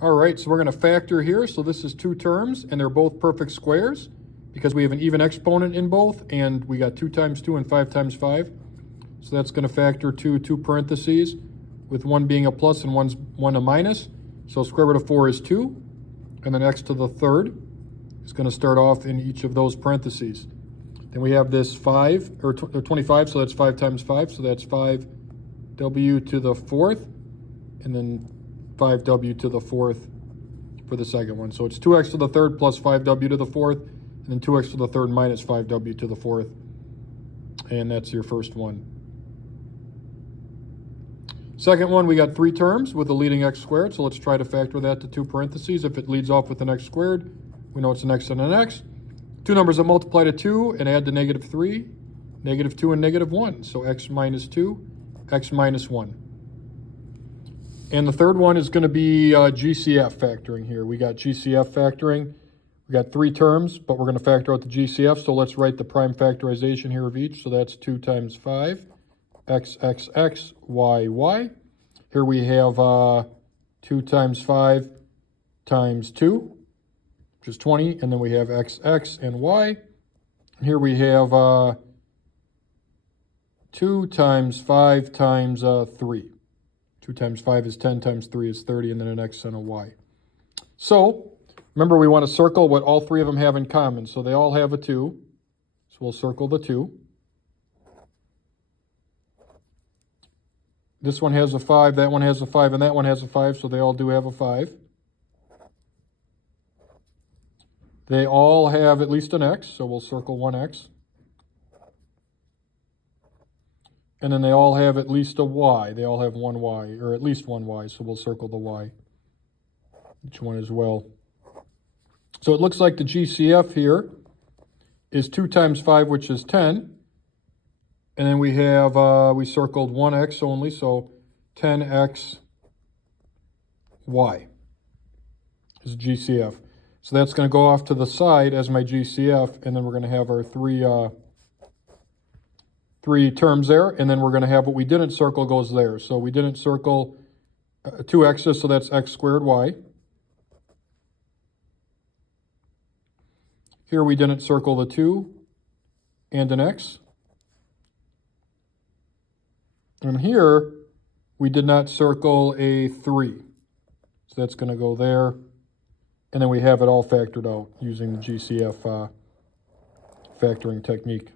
All right, so we're going to factor here. So this is two terms, and they're both perfect squares because we have an even exponent in both, and we got 2 times 2 and 5 times 5. So that's going to factor to 2 parentheses, with one being a plus and one a minus. So square root of 4 is 2, and then x to the third is going to start off in each of those parentheses. Then we have this 5, or 25, so that's 5 times 5, so that's 5w to the fourth, and then 5w to the fourth for the second one. So it's 2x to the third plus 5w to the fourth, and then 2x to the third minus 5w to the fourth. And that's your first one. Second one, we got 3 terms with a leading x squared. So let's try to factor that to 2 parentheses. If it leads off with an x squared, we know it's an x and an x. 2 numbers that multiply to 2 and add to -3, -2 and -1. So x minus 2, x minus 1. And the third one is going to be GCF factoring here. We got GCF factoring. We got 3 terms, but we're going to factor out the GCF. So let's write the prime factorization here of each. So that's 2 times 5, x, x, x, y, y. Here we have 2 times 5 times 2, which is 20. And then we have x, x, and y. Here we have 2 times 5 times 3. 2 times 5 is 10, times 3 is 30, and then an x and a y. So, remember we want to circle what all 3 of them have in common. So they all have a 2. So we'll circle the 2. This one has a 5, that one has a 5, and that one has a 5, so they all do have a 5. They all have at least an x, so we'll circle one x. And then they all have at least a y. They all have one y, or at least one y, so we'll circle the y. Each one as well. So it looks like the GCF here is 2 times 5, which is 10. And then we have, we circled 1x only, so 10x y is GCF. So that's going to go off to the side as my GCF, and then we're going to have our three terms there, and then we're going to have what we didn't circle goes there. So we didn't circle 2 x's, so that's x squared y. Here we didn't circle the 2 and an x. And here we did not circle a 3. So that's going to go there. And then we have it all factored out using the GCF factoring technique.